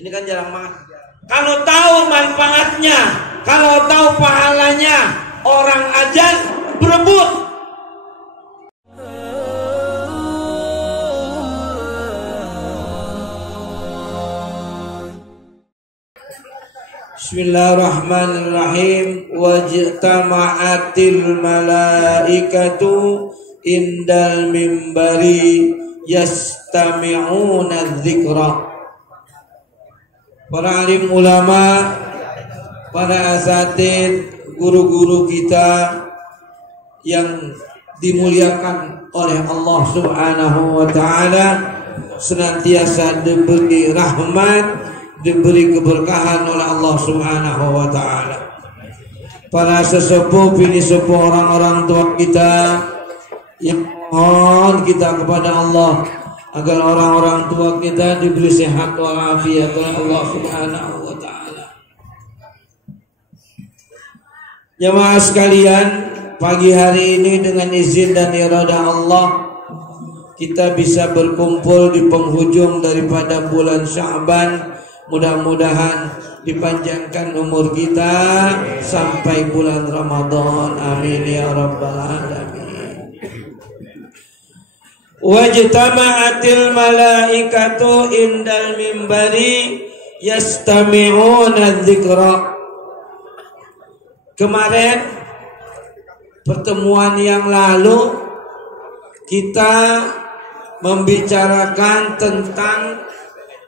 Ini kan jarang banget. Kalau tahu manfaatnya, kalau tahu pahalanya, orang azan berebut. Bismillahirrahmanirrahim. Wajtama'atil malaikatu indal mimbari yastami'una dzikra. Para alim ulama, para asatid, guru-guru kita yang dimuliakan oleh Allah Subhanahu wa taala, senantiasa diberi rahmat, diberi keberkahan oleh Allah Subhanahu wa taala. Para sesepuh, bini sepuh, orang-orang tua kita, yang mohon kita kepada Allah agar orang-orang tua kita diberi sehat walafiat oleh Allah Subhanahu wa taala. Jemaah sekalian, pagi hari ini dengan izin dan irada Allah kita bisa berkumpul di penghujung daripada bulan Sya'ban. Mudah-mudahan dipanjangkan umur kita sampai bulan Ramadan. Amin ya rabbal alamin. Wajtama'atil malaikatu indal mimbari yastami'una dzikra. Kemarin pertemuan yang lalu kita membicarakan tentang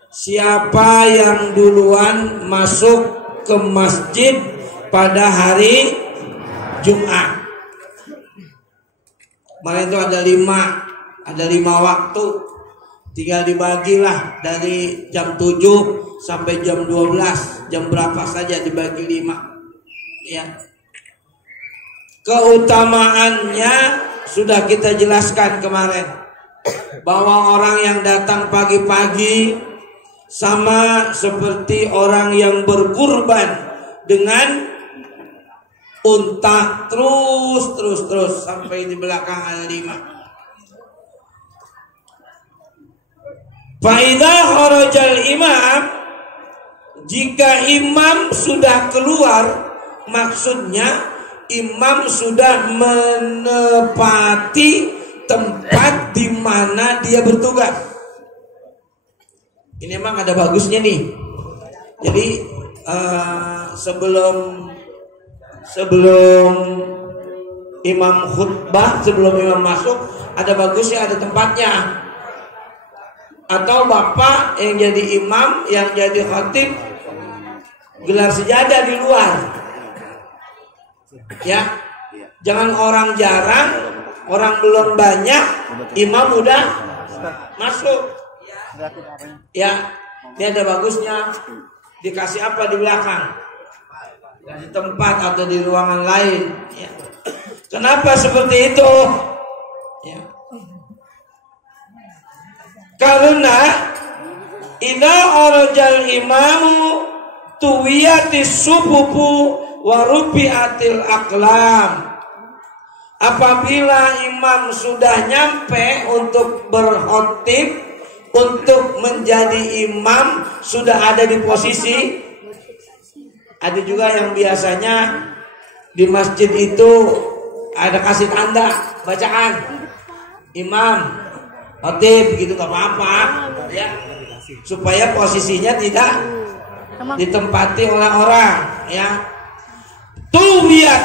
siapa yang duluan masuk ke masjid pada hari Jumat. Kemarin itu ada lima waktu, tinggal dibagilah dari jam 7 sampai jam 12, jam berapa saja dibagi 5 ya. Keutamaannya sudah kita jelaskan kemarin, bahwa orang yang datang pagi-pagi sama seperti orang yang berkurban dengan unta terus sampai di belakang ada 5. Fa'idha kharajal imam, jika imam sudah keluar, maksudnya imam sudah menepati tempat di mana dia bertugas. Ini memang ada bagusnya nih. Jadi sebelum imam khutbah, sebelum imam masuk, ada bagusnya, ada tempatnya. Atau bapak yang jadi imam, yang jadi khatib, gelar sejadah di luar. Ya, jangan orang jarang, orang belum banyak, imam udah masuk. Ya, ini ada bagusnya. Dikasih apa di belakang? Di tempat atau di ruangan lain. Ya. Kenapa seperti itu? Ya. Karena idza arajal imamu tuwiyatis sufufu wa rufi'atil aqlam. Apabila imam sudah nyampe untuk berkhotib, untuk menjadi imam, sudah ada di posisi. Ada juga yang biasanya di masjid itu ada kasih tanda bacaan imam, khotib gitu, gak apa-apa ya, supaya posisinya tidak ditempati oleh orang ya. Tuh lihat,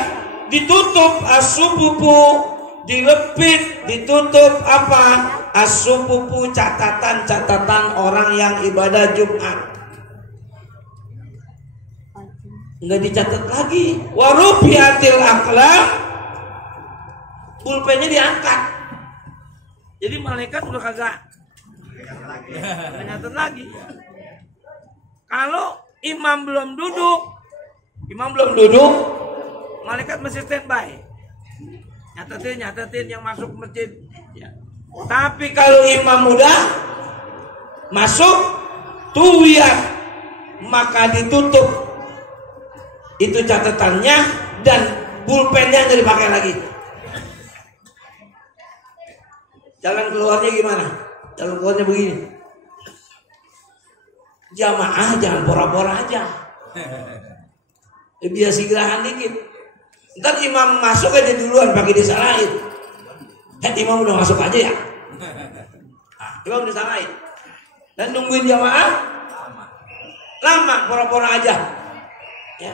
ditutup as-sufufu, dilepit, ditutup apa? As-sufufu, catatan-catatan orang yang ibadah Jumat. Enggak dicatat lagi. Wa rufi'atil aqlam, pulpennya diangkat. Jadi malaikat udah kagak nyatet lagi. Kalau imam belum duduk, malaikat masih standby. Nyatetin yang masuk masjid. Ya. Tapi kalau imam udah masuk, tuwiyat, maka ditutup itu catatannya dan pulpennya nggak dipakai lagi. Jalan keluarnya gimana? Jalan keluarnya begini. jamaah jangan pora-pora aja. Biar segerahan dikit. Ntar imam masuk aja duluan pakai disalahin. Imam udah masuk aja ya. Imam disalahin. Dan nungguin jamaah lama pora-pora aja. Ya.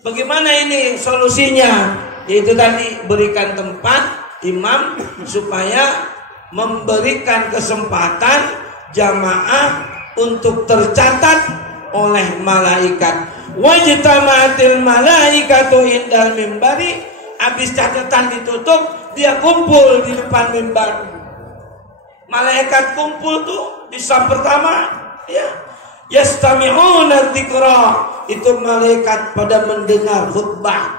Bagaimana ini solusinya? Yaitu tadi berikan tempat imam supaya memberikan kesempatan jamaah untuk tercatat oleh malaikat. Wajtama'atil malaikatu indal mimbari. Habis catatan ditutup, dia kumpul di depan mimbar. Malaikat kumpul tuh di saf pertama, ya. Yastami'una dzikra. Itu malaikat pada mendengar khutbah.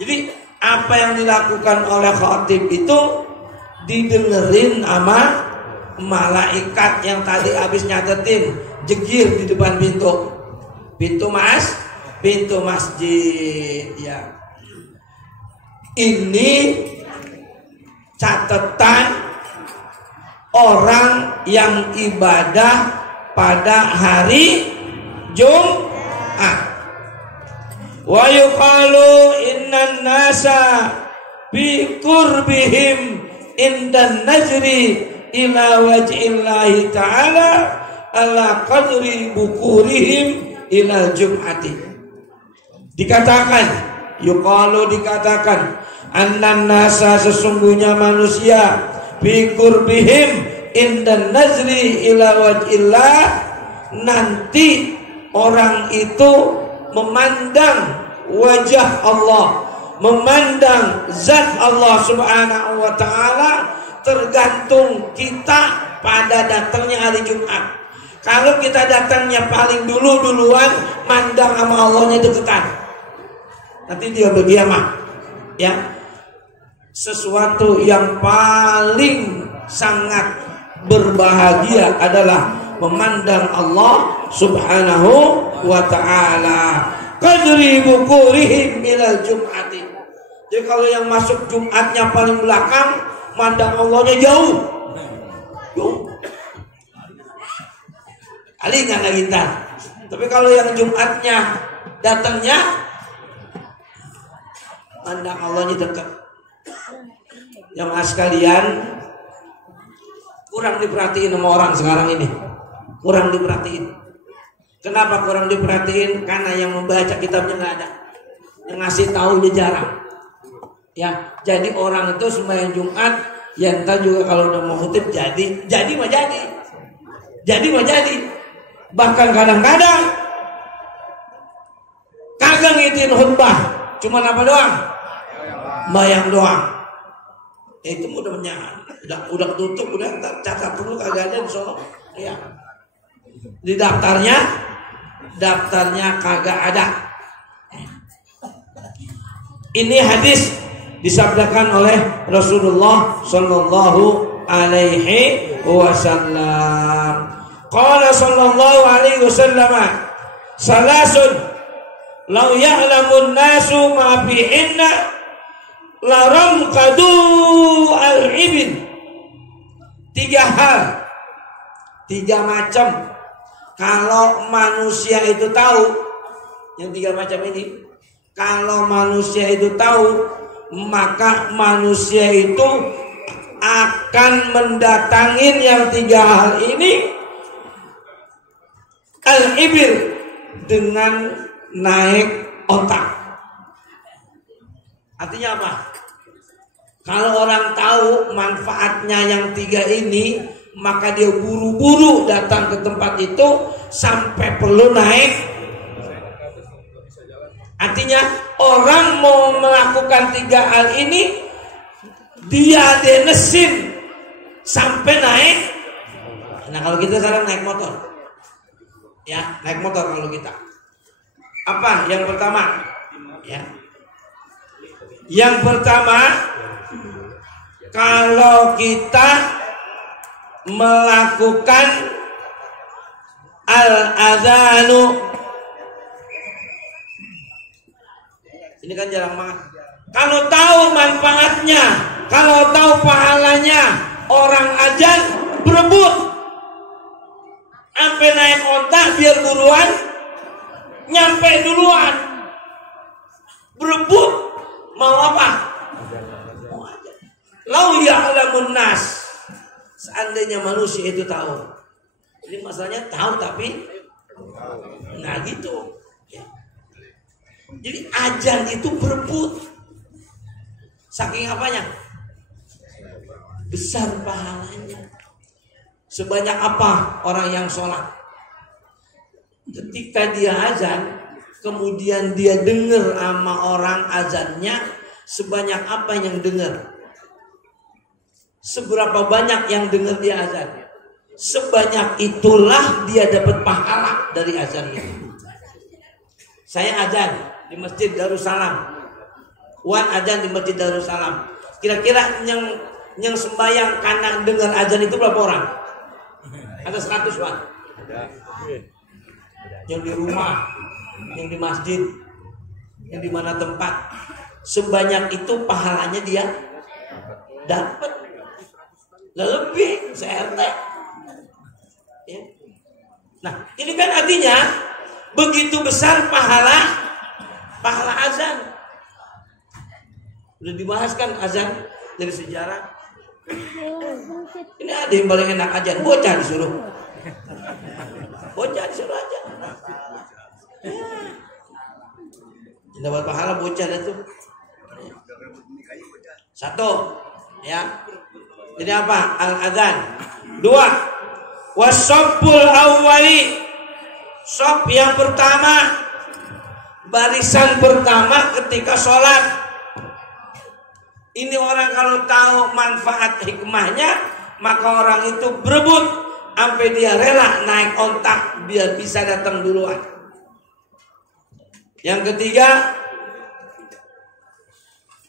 Jadi apa yang dilakukan oleh khatib itu didengerin sama malaikat yang tadi habis nyatetin, jegir di depan pintu masjid, ya. Ini catatan orang yang ibadah pada hari Jumat. Wa yuqalu innan nasa bi qurbihim indan najri ila wajhillahi ta'ala ala qadri bukurihim ila jum'ati. Dikatakan, yuqalu dikatakan, annan nasa sesungguhnya manusia bi qurbihim indan nazri ila wajhillah, nanti orang itu memandang wajah Allah, memandang zat Allah subhanahu wa ta'ala, tergantung kita pada datangnya hari Jumat. Kalau kita datangnya paling duluan, mandang sama Allahnya deketan, nanti dia berdiamah, ya. Sesuatu yang paling sangat berbahagia adalah memandang Allah subhanahu wa ta'ala. Qadri bukurihim ilal jum'ati. Jadi kalau yang masuk Jumatnya paling belakang, mandang Allahnya jauh. Kali nggak kita. Tapi kalau yang Jumatnya datangnya, mandang Allahnya dekat. Yang sekalian, kurang diperhatiin sama orang sekarang ini. Kurang diperhatiin. Kenapa kurang diperhatiin? Karena yang membaca kitabnya nggak ada, yang ngasih tahu dia jarang. Ya, jadi orang itu sembahyang Jumat, ya entar juga kalau udah mau khutib jadi mah jadi. Bahkan kadang-kadang kagak ngitin khutbah, cuma apa doang? Bayang doang. Itu mudah-mudahan udah tutup, udah catat dulu kagak ada di sono. Ya. Di daftarnya kagak ada. Ini hadis disabdakan oleh Rasulullah sallallahu alaihi wasallam. Qala sallallahu alaihi wasallam, salasun law ya'lamun nasu ma fihinna laram qadu al-ibil. 3 hal, 3 macam. Kalau manusia itu tahu, yang 3 macam ini, kalau manusia itu tahu, maka manusia itu akan mendatangin yang 3 hal ini, al-ibil, dengan naik ontak. Artinya apa? Kalau orang tahu manfaatnya yang 3 ini, maka dia buru-buru datang ke tempat itu sampai perlu naik. Artinya orang mau melakukan 3 hal ini, dia denesin sampai naik. Nah kalau kita sekarang naik motor, ya naik motor kalau kita. Apa yang pertama? Ya. Yang pertama, kalau kita melakukan al-adzanu, ini kan jarang banget. Kalau tahu manfaatnya, kalau tahu pahalanya, orang azan berebut sampai naik onta biar buruan nyampe duluan. Berebut mau apa? Lau ya'lamun nas. Seandainya manusia itu tahu. Ini masalahnya tahu tapi nggak gitu. Ya. Jadi azan itu berebut. Saking apanya? Besar pahalanya. Sebanyak apa orang yang sholat? Ketika dia azan, kemudian dia dengar sama orang azannya, sebanyak apa yang dengar? Seberapa banyak yang dengar dia azan? Sebanyak itulah dia dapat pahala dari azan itu. Saya azan di Masjid Darussalam. Wan azan di Masjid Darussalam. Kira-kira yang sembahyang karena dengar azan itu berapa orang? Ada 100 Wan. Yang di rumah, yang di masjid, yang di mana tempat, sebanyak itu pahalanya dia dapat. Lebih CRT. Ya. Nah, ini kan artinya begitu besar pahala azan. Udah dibahas kan azan dari sejarah. Ini ada yang paling enak azan, bocah disuruh. Bocah disuruh aja. Dapat pahala bocah itu. Satu, ya. Jadi apa? Al-adzan. 2. Wasobbul awwali. Sob yang pertama, barisan pertama ketika sholat. Ini orang kalau tahu manfaat hikmahnya, maka orang itu berebut sampai dia rela naik ontak biar bisa datang duluan. Yang ketiga,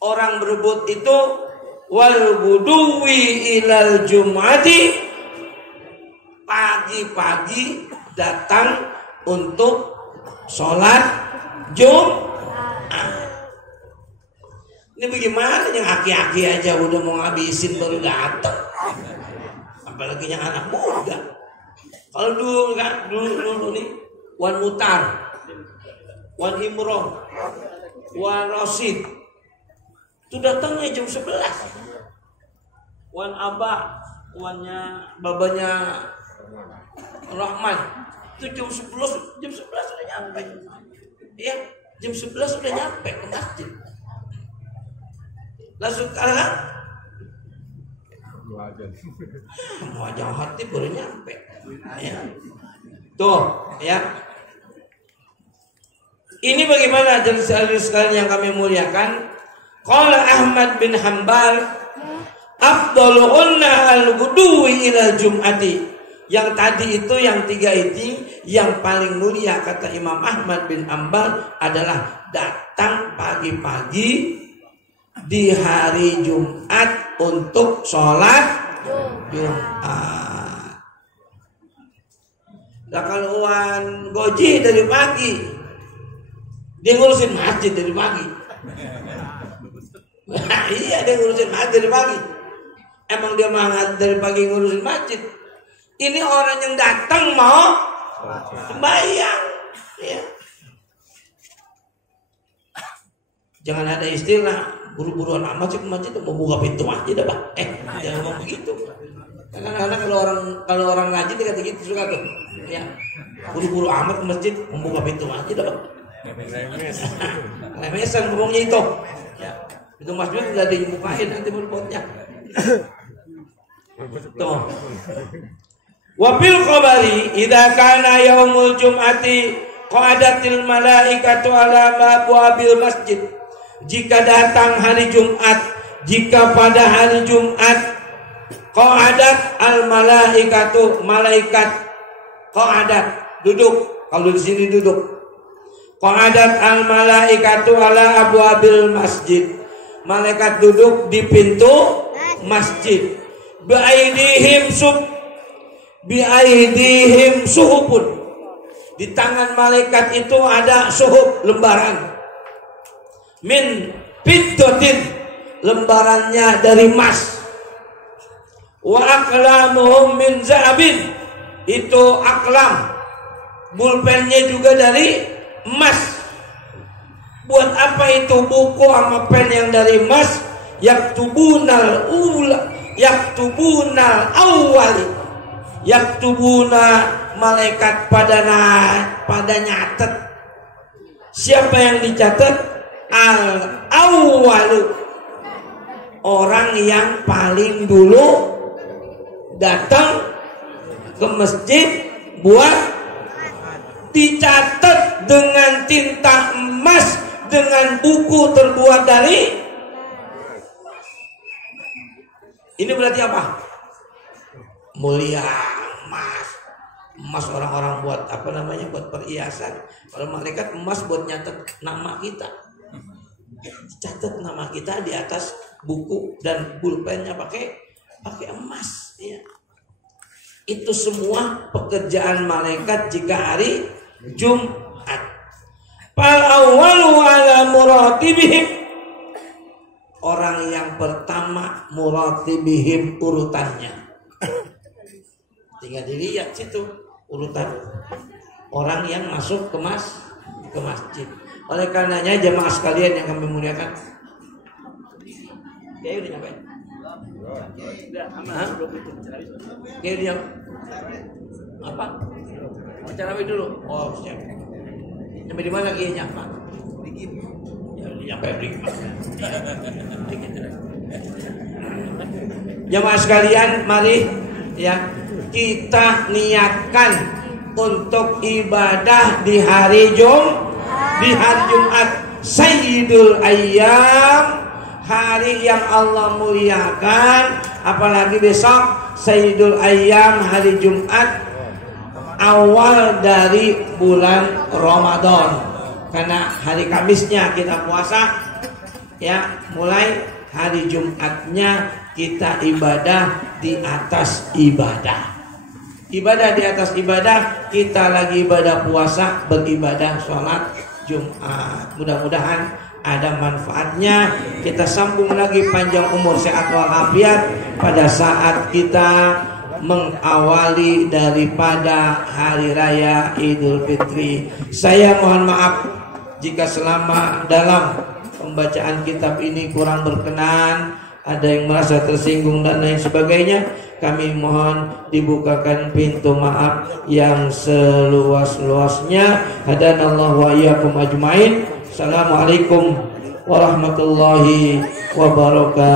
orang berebut itu wal buduwi ilal jum'ati, pagi-pagi datang untuk sholat Jumat. Ini bagaimana yang aki-aki aja udah mau ngabisin baru datang, apalagi yang anak muda. Kalau dulu kan dulu nih Wan Mutar, Wan Imron, Wan Rosid itu datangnya jam 11. Wan Abah, babanya Rahman itu jam 11 sudah nyampe. Iya, jam 11 sudah nyampe ke masjid. Langsung sekarang wajah hati baru nyampe. Ya. Tuh, ya. Ini bagaimana jenis sekalian yang kami muliakan? Qala Ahmad bin Hanbal, afdaluhunna al-ghuduwi ila jum'ati. Yang tadi itu, yang 3 itu, yang paling mulia kata Imam Ahmad bin Hanbal adalah datang pagi-pagi di hari Jumat untuk sholat Jumat. Nah kalau Wan Goji dari pagi, dia ngurusin masjid dari pagi. Iya, dia ngurusin masjid dari pagi. Emang dia mangat dari pagi ngurusin masjid. Ini orang yang datang mau sembahyang. Ya. Jangan ada istilah buru-buruan amat sih ke masjid, mau buka pintu aja dah, Pak. Jangan ngomong begitu. Kadang-kadang kalau orang ngaji dia kata gitu suka tuh. Ya. Buru-buru amat ke masjid, mau buka pintu aja dah, Pak. Lemesan ngomongnya itu. Ya. Itu masjid enggak ada yang bukain nanti berbotnya. Tuh. Wa fil khabari idza kana yaumul jum'ati qa'adatil malaikatu ala abwabil masjid. Jika datang hari Jumat, jika pada hari Jumat qa'adat al malaikatu, malaikat qa'adat duduk, kalau di sini duduk. Qa'adat al malaikatu ala abwabil masjid. Malaikat duduk di pintu masjid. Biaidihim suhubun. Di tangan malaikat itu ada suhub, lembaran. Min fiddatin, lembarannya dari emas. Wa aqlamuhum min za'abin, itu aklam, pulpennya juga dari emas. Buat apa itu buku sama pen yang dari emas? Yaktubunal awwali, yaktubuna, malaikat pada nyatet. Siapa yang dicatat? Al awwalu, orang yang paling dulu datang ke masjid buat dicatat dengan tinta emas, dengan buku terbuat dari. Ini berarti apa? Mulia, emas orang-orang buat apa namanya, buat perhiasan. Kalau malaikat emas buat nyatet nama kita, catat nama kita di atas buku dan pulpennya pakai emas ya. Itu semua pekerjaan malaikat jika hari Jumat. Fal awwalu ala muratibihim, orang yang pertama muratibihim urutannya. Tinggal dilihat situ urutan orang yang masuk ke masjid. Oleh karenanya jemaah sekalian yang kami muliakan, ya udah nyampe. Kayak dia apa? Bicara dulu. Oh siap. Sampai di mana kiainya Pak? Dikit. Ya sampai dikit. Jemaah sekalian, mari ya kita niatkan untuk ibadah di hari Jumat, Sayyidul Ayyam, hari yang Allah muliakan. Apalagi besok Sayyidul Ayyam, hari Jumat, awal dari bulan Ramadan, karena hari Kamisnya kita puasa ya. Mulai hari Jumatnya kita ibadah di atas ibadah. Ibadah di atas ibadah, kita lagi ibadah puasa, beribadah sholat Jumat. Mudah-mudahan ada manfaatnya. Kita sambung lagi panjang umur, sehat walafiat pada saat kita mengawali daripada hari raya Idul Fitri. Saya mohon maaf jika selama dalam pembacaan kitab ini kurang berkenan, ada yang merasa tersinggung dan lain sebagainya. Kami mohon dibukakan pintu maaf yang seluas-luasnya. Hadanallahu wa iyyakum ajmain. Assalamualaikum warahmatullahi wabarakatuh.